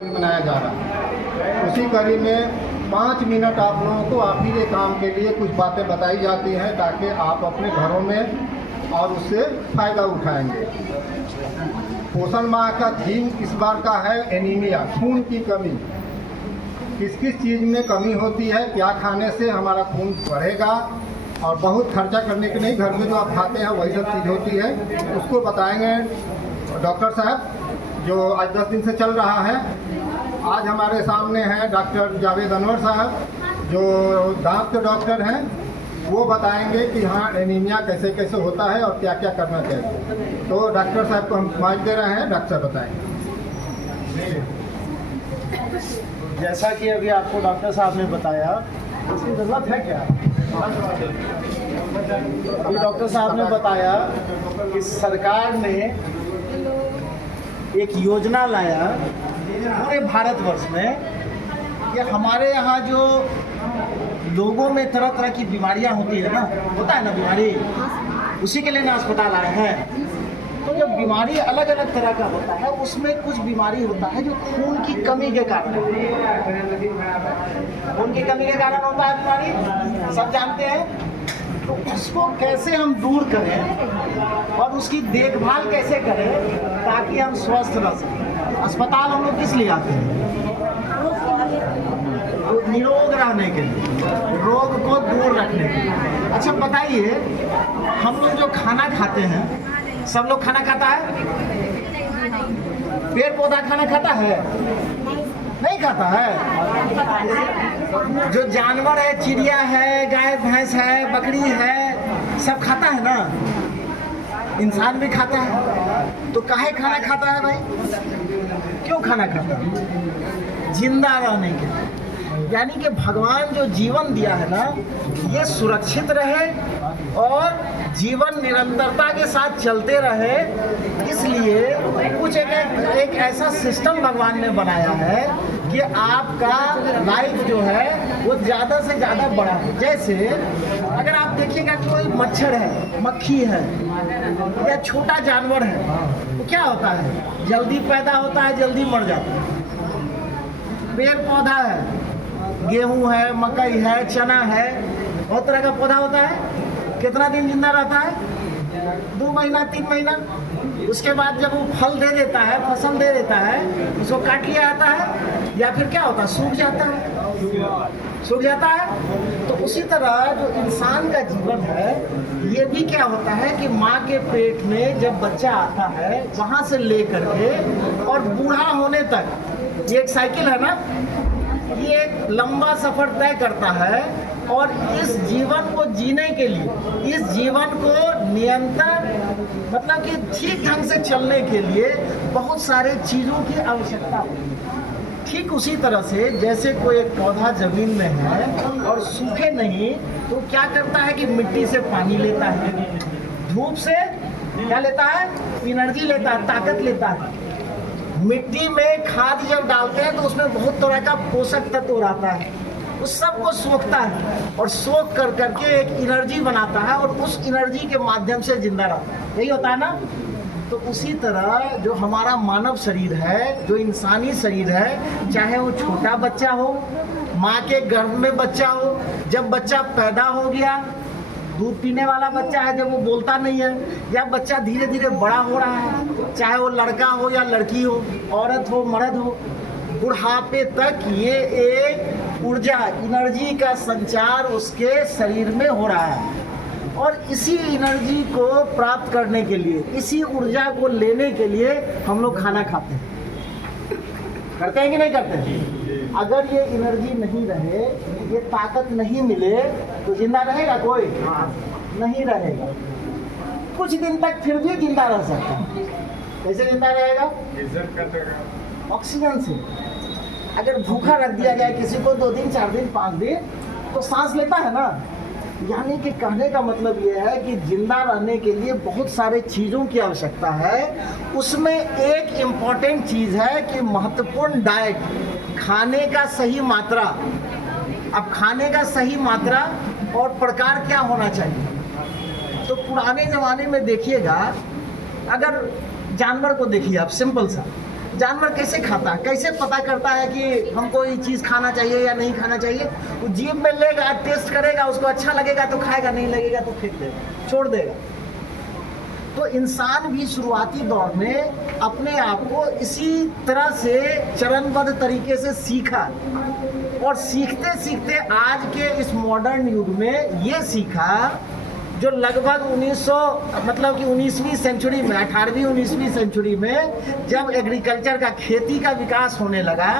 बनाया जा रहा है। उसी कड़ी में 5 मिनट आप लोगों को आप ही के काम के लिए कुछ बातें बताई जाती हैं ताकि आप अपने घरों में और उससे फ़ायदा उठाएंगे। पोषण माह का थीम इस बार का है एनीमिया, खून की कमी। किस किस चीज़ में कमी होती है, क्या खाने से हमारा खून बढ़ेगा, और बहुत खर्चा करने के नहीं, घर में जो आप खाते हैं वही सब चीज़ होती है, उसको बताएंगे डॉक्टर साहब जो आज 10 दिन से चल रहा है। आज हमारे सामने हैं डॉक्टर जावेद अनवर साहब जो दांत के डॉक्टर हैं। वो बताएंगे कि हाँ एनीमिया कैसे कैसे होता है और क्या क्या करना चाहिए। तो डॉक्टर साहब को हम माइक दे रहे हैं, डॉक्टर साहब बताएंगे। जैसा कि अभी आपको डॉक्टर साहब ने बताया, इसकी ज़रूरत है क्या? अभी डॉक्टर साहब ने बताया कि सरकार ने एक योजना लाया पूरे भारतवर्ष में कि हमारे यहाँ जो लोगों में तरह तरह की बीमारियाँ होती है ना, होता है ना बीमारी, उसी के लिए ना अस्पताल आए हैं। तो जब बीमारी अलग अलग तरह का होता है, उसमें कुछ बीमारी होता है जो खून की कमी के कारण, खून की कमी के कारण होता है बीमारी, सब जानते हैं। तो उसको कैसे हम दूर करें और उसकी देखभाल कैसे करें ताकि हम स्वस्थ रह सकें। अस्पताल हम लोग किस लिए आते हैं? तो निरोग रहने के लिए, रोग को दूर रखने के लिए। अच्छा बताइए, हम लोग जो खाना खाते हैं, सब लोग खाना खाता है? पेड़ पौधा खाना खाता है? नहीं खाता है। जो जानवर है, चिड़िया है, गाय भैंस है, बकरी है, सब खाता है ना। इंसान भी खाता है। तो काहे खाना खाता है भाई? क्यों खाना खाता है? जिंदा रहने के लिए। यानी कि भगवान जो जीवन दिया है ना, ये सुरक्षित रहे और जीवन निरंतरता के साथ चलते रहे। इसलिए कुछ एक ऐसा सिस्टम भगवान ने बनाया है कि आपका लाइफ जो है वो ज़्यादा से ज़्यादा बड़ा हो। जैसे अगर आप देखिएगा कोई मच्छर है, मक्खी है या छोटा जानवर है, तो क्या होता है? जल्दी पैदा होता है, जल्दी मर जाता है। पेड़ पौधा है, गेहूं है, मकई है, चना है, बहुत तरह का पौधा होता है। कितना दिन जिंदा रहता है? 2 महीना 3 महीना। उसके बाद जब वो फल दे देता है, फसल दे देता है, उसको काट लिया जाता है या फिर क्या होता है? सूख जाता है, सूख जाता है। तो उसी तरह जो इंसान का जीवन है, ये भी क्या होता है कि माँ के पेट में जब बच्चा आता है, वहाँ से ले करके और बूढ़ा होने तक, ये एक साइकिल है ना, ये एक लंबा सफर तय करता है। और इस जीवन को जीने के लिए, इस जीवन को नियंत्रण मतलब कि ठीक ढंग से चलने के लिए बहुत सारे चीज़ों की आवश्यकता होती है। ठीक उसी तरह से जैसे कोई एक पौधा जमीन में है और सूखे नहीं, तो क्या करता है कि मिट्टी से पानी लेता है, धूप से क्या लेता है? एनर्जी लेता है, ताकत लेता है। मिट्टी में खाद जब डालते हैं तो उसमें बहुत तरह का पोषक तत्व रहता है, उस सब को सोखता है और सोख कर करके एक एनर्जी बनाता है और उस एनर्जी के माध्यम से जिंदा रहता है। यही होता है ना। तो उसी तरह जो हमारा मानव शरीर है, जो इंसानी शरीर है, चाहे वो छोटा बच्चा हो, माँ के गर्भ में बच्चा हो, जब बच्चा पैदा हो गया, दूध पीने वाला बच्चा है, जब वो बोलता नहीं है, या बच्चा धीरे धीरे बड़ा हो रहा है, चाहे वो लड़का हो या लड़की हो, औरत हो मर्द हो, बुढ़ापे तक ये एक ऊर्जा, एनर्जी का संचार उसके शरीर में हो रहा है। और इसी एनर्जी को प्राप्त करने के लिए, इसी ऊर्जा को लेने के लिए हम लोग खाना खाते हैं। करते हैं कि नहीं करते? अगर ये एनर्जी नहीं रहे, ये ताकत नहीं मिले, तो जिंदा रहेगा कोई? नहीं रहेगा। कुछ दिन तक फिर भी जिंदा रह सकता है। कैसे जिंदा रहेगा? ऑक्सीजन से। अगर भूखा रख दिया जाए किसी को 2 दिन 4 दिन 5 दिन, तो सांस लेता है ना। यानी कि कहने का मतलब ये है कि जिंदा रहने के लिए बहुत सारे चीज़ों की आवश्यकता है। उसमें एक इम्पॉर्टेंट चीज़ है कि महत्वपूर्ण डाइट, खाने का सही मात्रा। अब खाने का सही मात्रा और प्रकार क्या होना चाहिए? तो पुराने ज़माने में देखिएगा, अगर जानवर को देखिए आप, सिंपल सा, जानवर कैसे खाता है, कैसे पता करता है कि हमको ये चीज़ खाना चाहिए या नहीं खाना चाहिए? वो जीभ में लेगा, टेस्ट करेगा, उसको अच्छा लगेगा तो खाएगा, नहीं लगेगा तो फेंक देगा, छोड़ देगा। तो इंसान भी शुरुआती दौर में अपने आप को इसी तरह से चरणबद्ध तरीके से सीखा, और सीखते सीखते आज के इस मॉडर्न युग में ये सीखा जो लगभग 19वीं सेंचुरी में, 18वीं 19वीं सेंचुरी में जब एग्रीकल्चर का, खेती का विकास होने लगा,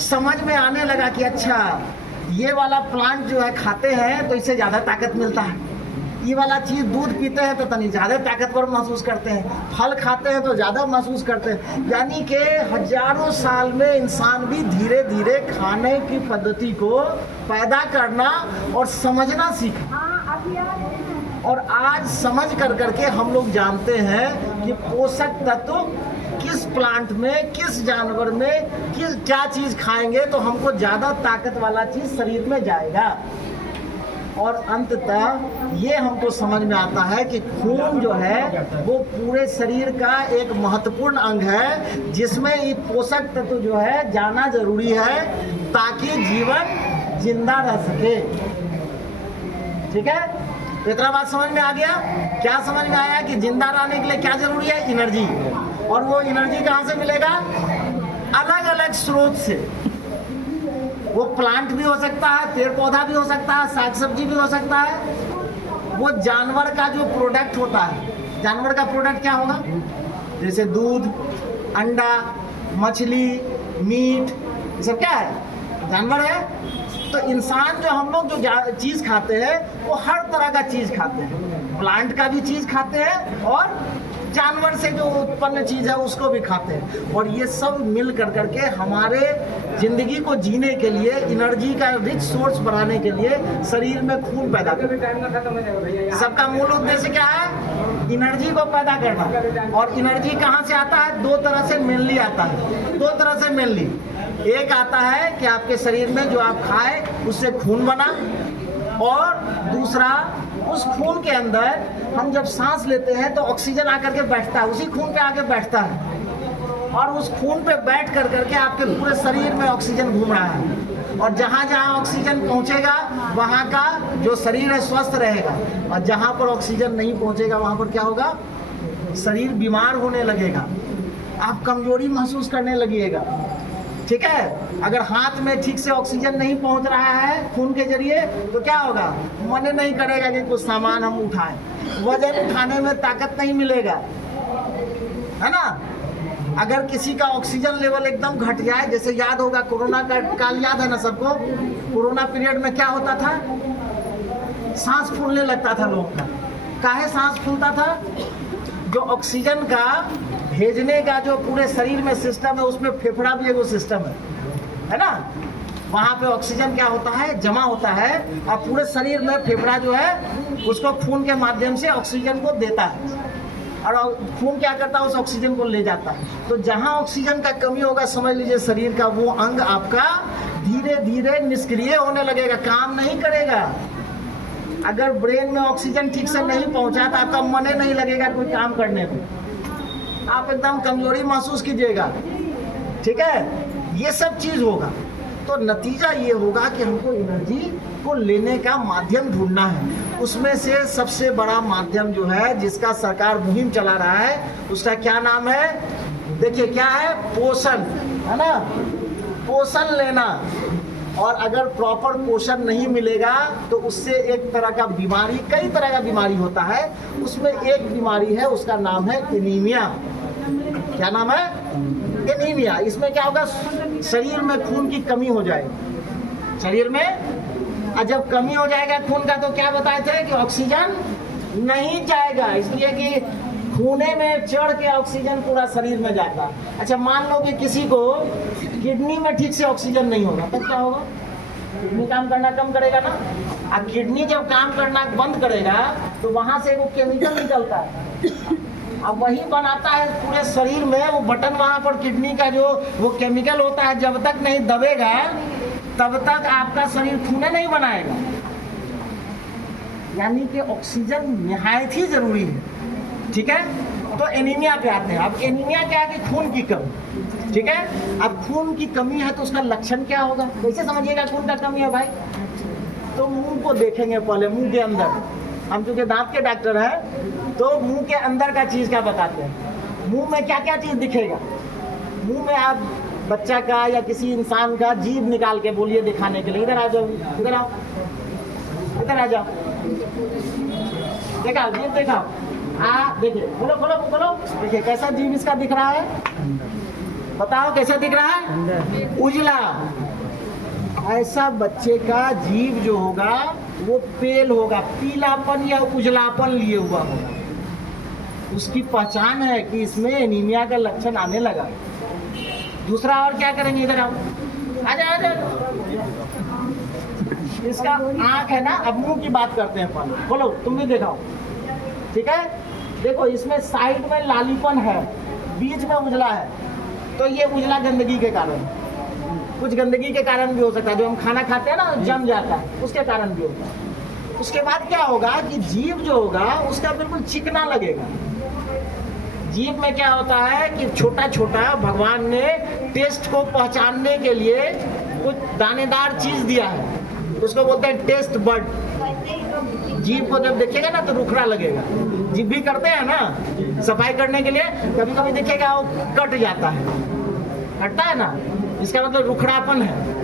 समझ में आने लगा कि अच्छा ये वाला प्लांट जो है खाते हैं तो इससे ज़्यादा ताकत मिलता है, ये वाला चीज़ दूध पीते हैं तो तनी ज़्यादा ताकतवर महसूस करते हैं, फल खाते हैं तो ज़्यादा महसूस करते हैं। यानी कि हजारों साल में इंसान भी धीरे धीरे खाने की पद्धति को पैदा करना और समझना सीखा, और आज समझ कर करके हम लोग जानते हैं कि पोषक तत्व किस प्लांट में, किस जानवर में, किस क्या चीज़ खाएंगे तो हमको ज़्यादा ताकत वाला चीज़ शरीर में जाएगा। और अंततः ये हमको समझ में आता है कि खून जो है वो पूरे शरीर का एक महत्वपूर्ण अंग है, जिसमें ये पोषक तत्व जो है जाना जरूरी है ताकि जीवन जिंदा रह सके। ठीक है, तो इतना बात समझ में आ गया? क्या समझ में आया कि जिंदा रहने के लिए क्या जरूरी है? एनर्जी। और वो एनर्जी कहाँ से मिलेगा? अलग अलग स्रोत से। वो प्लांट भी हो सकता है, पेड़ पौधा भी हो सकता है, साग सब्जी भी हो सकता है, वो जानवर का जो प्रोडक्ट होता है। जानवर का प्रोडक्ट क्या होगा? जैसे दूध, अंडा, मछली, मीट, ये सब क्या है? जानवर है। तो इंसान जो हम लोग जो चीज़ खाते हैं वो हर तरह का चीज़ खाते हैं, प्लांट का भी चीज़ खाते हैं और जानवर से जो उत्पन्न चीज़ है उसको भी खाते हैं, और ये सब मिल कर करके हमारे ज़िंदगी को जीने के लिए, एनर्जी का रिच सोर्स बनाने के लिए शरीर में खून पैदा करना। सबका मूल उद्देश्य क्या है? एनर्जी को पैदा करना। और एनर्जी कहाँ से आता है? दो तरह से मेनली आता है, दो तरह से मेनली। एक आता है कि आपके शरीर में जो आप खाए उससे खून बना, और दूसरा उस खून के अंदर हम जब सांस लेते हैं तो ऑक्सीजन आकर के बैठता है, उसी खून पे आके बैठता है, और उस खून पे बैठ कर करके आपके पूरे शरीर में ऑक्सीजन घूम रहा है, और जहाँ जहाँ ऑक्सीजन पहुँचेगा वहाँ का जो शरीर है स्वस्थ रहेगा, और जहाँ पर ऑक्सीजन नहीं पहुँचेगा वहाँ पर क्या होगा? शरीर बीमार होने लगेगा, आप कमजोरी महसूस करने लगिएगा। ठीक है, अगर हाथ में ठीक से ऑक्सीजन नहीं पहुंच रहा है खून के जरिए तो क्या होगा? मन नहीं करेगा कि कुछ सामान हम उठाएं, वजन उठाने में ताकत नहीं मिलेगा, है ना। अगर किसी का ऑक्सीजन लेवल एकदम घट जाए, जैसे याद होगा कोरोना का काल याद है ना सबको, कोरोना पीरियड में क्या होता था? सांस फूलने लगता था लोगों का। काहे सांस फूलता था? जो ऑक्सीजन का भेजने का जो पूरे शरीर में सिस्टम है, उसमें फेफड़ा भी एगो सिस्टम है ना। वहाँ पे ऑक्सीजन क्या होता है? जमा होता है, और पूरे शरीर में फेफड़ा जो है उसको खून के माध्यम से ऑक्सीजन को देता है, और खून क्या करता है? उस ऑक्सीजन को ले जाता है। तो जहाँ ऑक्सीजन का कमी होगा, समझ लीजिए शरीर का वो अंग आपका धीरे धीरे निष्क्रिय होने लगेगा, काम नहीं करेगा। अगर ब्रेन में ऑक्सीजन ठीक से नहीं पहुंचा तो आपका मन ही नहीं लगेगा कोई काम करने में, आप एकदम कमजोरी महसूस कीजिएगा। ठीक है, ये सब चीज़ होगा। तो नतीजा ये होगा कि हमको एनर्जी को लेने का माध्यम ढूंढना है। उसमें से सबसे बड़ा माध्यम जो है, जिसका सरकार मुहिम चला रहा है, उसका क्या नाम है? देखिए क्या है? पोषण, है ना। पोषण लेना, और अगर प्रॉपर पोषण नहीं मिलेगा तो उससे एक तरह का बीमारी, कई तरह का बीमारी होता है, उसमें एक बीमारी है, उसका नाम है एनीमिया। क्या नाम है? एनीमिया। इसमें क्या होगा? शरीर में खून की कमी हो जाएगी शरीर में, और जब कमी हो जाएगा खून का तो क्या बताए थे कि ऑक्सीजन नहीं जाएगा, इसलिए कि खूने में चढ़ के ऑक्सीजन पूरा शरीर में जाता। अच्छा, मान लो कि किसी को किडनी में ठीक से ऑक्सीजन नहीं होगा, तब क्या होगा? किडनी काम करना कम करेगा ना। अब किडनी जब काम करना बंद करेगा तो वहाँ से वो केमिकल निकलता है, अब वही बनाता है पूरे शरीर में वो बटन, वहाँ पर किडनी का जो वो केमिकल होता है, जब तक नहीं दबेगा तब तक आपका शरीर खूने नहीं बनाएगा। यानी कि ऑक्सीजन निहायत ही जरूरी है। ठीक है, तो एनीमिया पे आते हैं। अब एनीमिया क्या है? कि खून की कमी। ठीक है। अब खून की कमी है तो उसका लक्षण क्या होगा, कैसे समझिएगा खून का कमी है भाई? तो मुंह को देखेंगे पहले, मुंह के अंदर। हम चूंकि दांत के डॉक्टर हैं तो मुंह के अंदर का चीज क्या बताते हैं, मुंह में क्या क्या चीज दिखेगा। मुंह में आप बच्चा का या किसी इंसान का जीभ निकाल के बोलिए दिखाने के लिए, इधर आ जाओ, इधर आओ, इधर आ जाओ, देखा जीभ देखा, देखिए, बोलो बोलो बोलो, देखिए कैसा जीभ इसका दिख रहा है, बताओ कैसा दिख रहा है, उजला। ऐसा बच्चे का जीभ जो होगा वो पेल होगा, पीलापन या उजलापन लिए हुआ होगा। उसकी पहचान है कि इसमें एनीमिया का लक्षण आने लगा। दूसरा और क्या करेंगे, इधर आओ, आजा आजा। इसका आंख है ना, अब मुंह की बात करते हैं पहले, बोलो तुम भी दिखाओ, ठीक है। देखो इसमें साइड में लालीपन है, बीच में उजला है, तो ये उजला गंदगी के कारण, कुछ गंदगी के कारण भी हो सकता है, जो हम खाना खाते हैं ना जम जाता है, उसके कारण भी होता है। उसके बाद क्या होगा कि जीभ जो होगा उसका बिल्कुल चिकना लगेगा। जीभ में क्या होता है कि छोटा छोटा भगवान ने टेस्ट को पहचानने के लिए कुछ दानेदार चीज दिया है, उसको बोलते हैं टेस्ट बड। जीभ को जब देखेगा ना तो रुखड़ा लगेगा। जीभ भी करते हैं ना सफाई करने के लिए, कभी कभी देखेगा वो कट जाता है, कटता है ना, इसका मतलब रुखड़ापन है।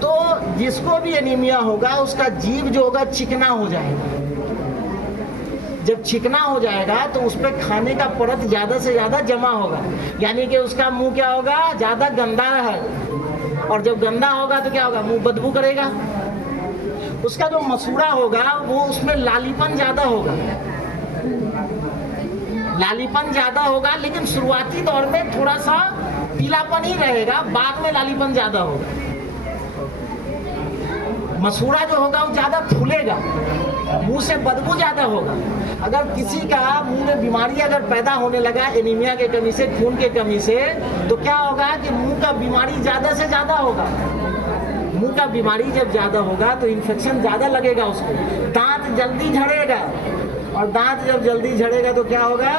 तो जिसको भी एनीमिया होगा उसका जीभ जो होगा चिकना हो जाएगा। जब चिकना हो जाएगा तो उस पर खाने का परत ज़्यादा से ज़्यादा जमा होगा, यानी कि उसका मुंह क्या होगा, ज़्यादा गंदा है। और जब गंदा होगा तो क्या होगा, मुंह बदबू करेगा। उसका जो मसूड़ा होगा वो उसमें लालीपन ज़्यादा होगा, लालीपन ज़्यादा होगा, लेकिन शुरुआती दौर में थोड़ा सा पीलापन ही रहेगा, बाद में लालीपन ज़्यादा होगा। मसूड़ा जो होगा वो ज़्यादा फूलेगा, मुंह से बदबू ज़्यादा होगा। अगर किसी का मुंह में बीमारी अगर पैदा होने लगा एनीमिया के कमी से, खून के कमी से, तो क्या होगा कि मुंह का बीमारी ज़्यादा से ज़्यादा होगा। मुंह का बीमारी जब ज़्यादा होगा तो इन्फेक्शन ज़्यादा लगेगा उसको, दांत जल्दी झड़ेगा, और दांत जब जल्दी झड़ेगा तो क्या होगा,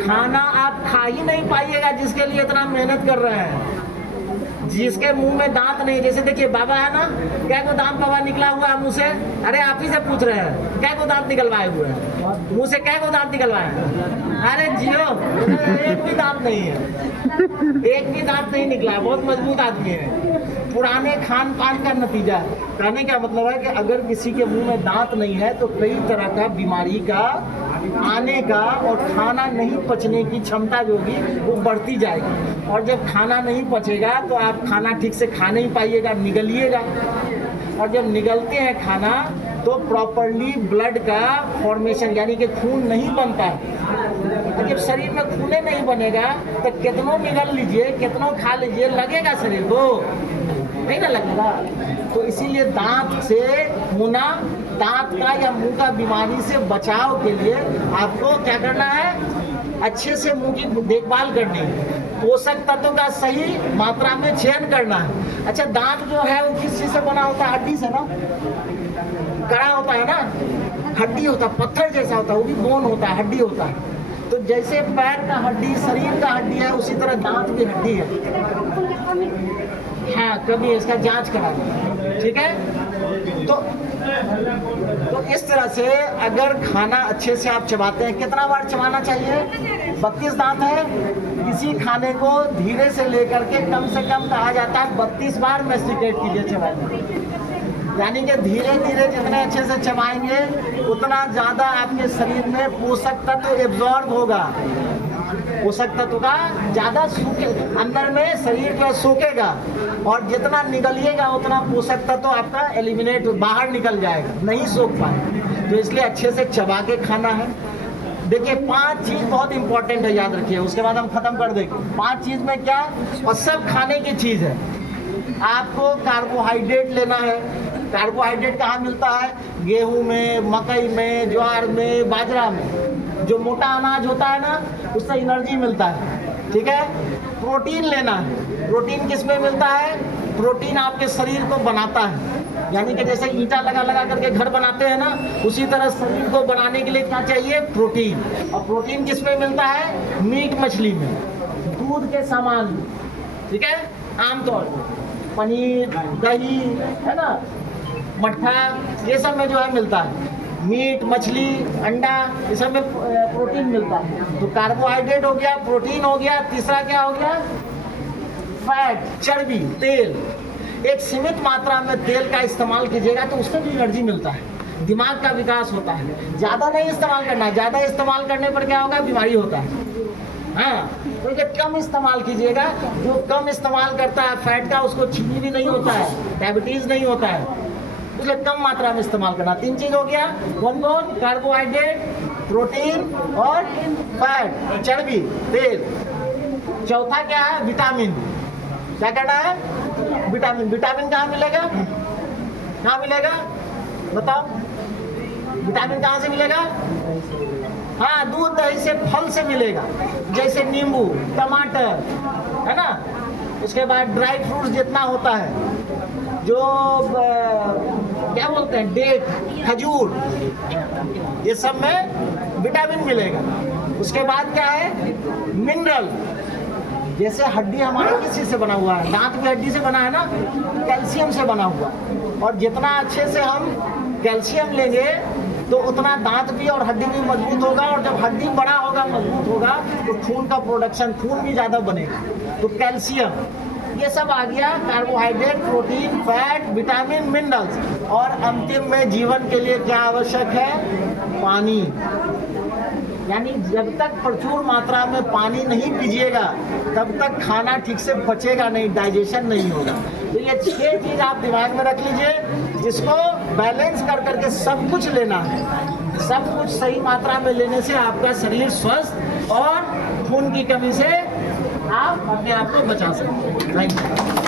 खाना आप खा ही नहीं पाइएगा जिसके लिए इतना मेहनत कर रहे हैं। जिसके मुंह में दांत नहीं, जैसे देखिए बाबा है ना, क्या को दांत बाबा निकला हुआ है मुंह से, अरे आप ही से पूछ रहे हैं क्या को दांत निकलवाए हुए हैं, मुंह से क्या को दांत निकलवाए हैं, अरे जियो, एक भी दांत नहीं है, एक भी दांत नहीं निकला, बहुत मजबूत आदमी है। पुराने खान पान का नतीजा है। कहने का मतलब है कि अगर किसी के मुंह में दांत नहीं है तो कई तरह का बीमारी का आने का और खाना नहीं पचने की क्षमता जो होगी वो बढ़ती जाएगी, और जब खाना नहीं पचेगा तो आप खाना ठीक से खा नहीं पाइएगा, निगलिएगा, और जब निगलते हैं खाना तो प्रॉपरली ब्लड का फॉर्मेशन यानी कि खून नहीं बनता है। तो जब शरीर में खून नहीं बनेगा तो कितनों निगल लीजिए, कितनों खा लीजिए, लगेगा शरीर को, नहीं ना लगेगा। तो इसीलिए दांत से होना, दांत का या मुंह का बीमारी से बचाव के लिए आपको क्या करना है, अच्छे से मुंह की देखभाल करनी है, पोषक तत्वों का सही मात्रा में चयन करना है। अच्छा, दांत जो है वो किस चीज से बना होता है, हड्डी से ना, कड़ा होता है ना, हड्डी होता है, पत्थर जैसा होता है, वो भी बोन होता है, हड्डी होता है। तो जैसे पैर का हड्डी शरीर का हड्डी है, उसी तरह दांत की हड्डी है। हाँ, कभी इसका जांच करा, ठीक है। तो इस तरह से अगर खाना अच्छे से आप चबाते हैं, कितना बार चबाना चाहिए, 32 दांत है, किसी खाने को धीरे से लेकर के कम से कम कहा जाता है 32 बार मैस्टिकेट कीजिए, चबाइए, यानी कि धीरे धीरे जितने अच्छे से चबाएंगे उतना ज़्यादा आपके शरीर में पोषक तत्व एब्जॉर्ब होगा, पोषक तत्व का ज़्यादा सूखे अंदर में शरीर में सोखेगा, और जितना निगलिएगा उतना पोषक तत्व आपका एलिमिनेट बाहर निकल जाएगा, नहीं सोख पाए। तो इसलिए अच्छे से चबा के खाना है। देखिए 5 चीज़ बहुत इंपॉर्टेंट है, याद रखिए, उसके बाद हम खत्म कर देंगे। 5 चीज़ में क्या, और सब खाने की चीज़ है। आपको कार्बोहाइड्रेट लेना है। कार्बोहाइड्रेट कहाँ मिलता है, गेहूं में, मकई में, ज्वार में, बाजरा में, जो मोटा अनाज होता है ना, उससे एनर्जी मिलता है, ठीक है। प्रोटीन लेना है। प्रोटीन किस में मिलता है, प्रोटीन आपके शरीर को बनाता है, यानी कि जैसे ईंटा लगा लगा करके घर बनाते हैं ना, उसी तरह शरीर को बनाने के लिए क्या चाहिए, प्रोटीन। और प्रोटीन किस में मिलता है, मीट मछली में, दूध के सामान में, ठीक है, आमतौर पर पनीर, दही, है ना, मट्ठा, ये सब में जो है मिलता है। मीट, मछली, अंडा, ये सब में प्रोटीन मिलता है। तो कार्बोहाइड्रेट हो गया, प्रोटीन हो गया, तीसरा क्या हो गया, फैट, चर्बी, तेल। एक सीमित मात्रा में तेल का इस्तेमाल कीजिएगा तो उससे भी एनर्जी मिलता है, दिमाग का विकास होता है। ज़्यादा नहीं इस्तेमाल करना है, ज़्यादा इस्तेमाल करने पर क्या होगा, बीमारी होता है। हाँ, तो ये कम इस्तेमाल कीजिएगा। जो कम इस्तेमाल करता है फैट का, उसको चीनी भी नहीं होता है, डायबिटीज़ नहीं होता है, इसलिए कम मात्रा में इस्तेमाल करना। 3 चीज़ हो गया, कौन-कौन, कार्बोहाइड्रेट, प्रोटीन और फैट, चर्बी, तेल। चौथा क्या है, विटामिन। क्या कहना है, विटामिन। विटामिन कहाँ मिलेगा, कहाँ मिलेगा बताओ, विटामिन कहाँ से मिलेगा? हाँ, दूध, दही से, फल से मिलेगा, जैसे नींबू, टमाटर, है ना। उसके बाद ड्राई फ्रूट्स जितना होता है, जो क्या बोलते हैं, डेट, खजूर, ये सब में विटामिन मिलेगा। उसके बाद क्या है, मिनरल। जैसे हड्डी हमारा किस चीज़ से बना हुआ है, दांत भी हड्डी से बना है ना, कैल्शियम से बना हुआ। और जितना अच्छे से हम कैल्शियम लेंगे तो उतना दांत भी और हड्डी भी मजबूत होगा। और जब हड्डी बड़ा होगा, मजबूत होगा, तो खून का प्रोडक्शन, खून भी ज़्यादा बनेगा। तो कैल्शियम, ये सब आ गया, carbohydrate, protein, fat, vitamin, minerals. और अंतिम में जीवन के लिए क्या आवश्यक है, पानी। यानी जब तक प्रचुर मात्रा में पानी नहीं पीजिएगा तब तक खाना ठीक से पचेगा नहीं, डाइजेशन नहीं होगा। तो ये 6 चीज़ आप दिमाग में रख लीजिए, जिसको बैलेंस कर करके सब कुछ लेना है। सब कुछ सही मात्रा में लेने से आपका शरीर स्वस्थ और खून की कमी से आप अपने आप को बचा सकते हैं। Thank you.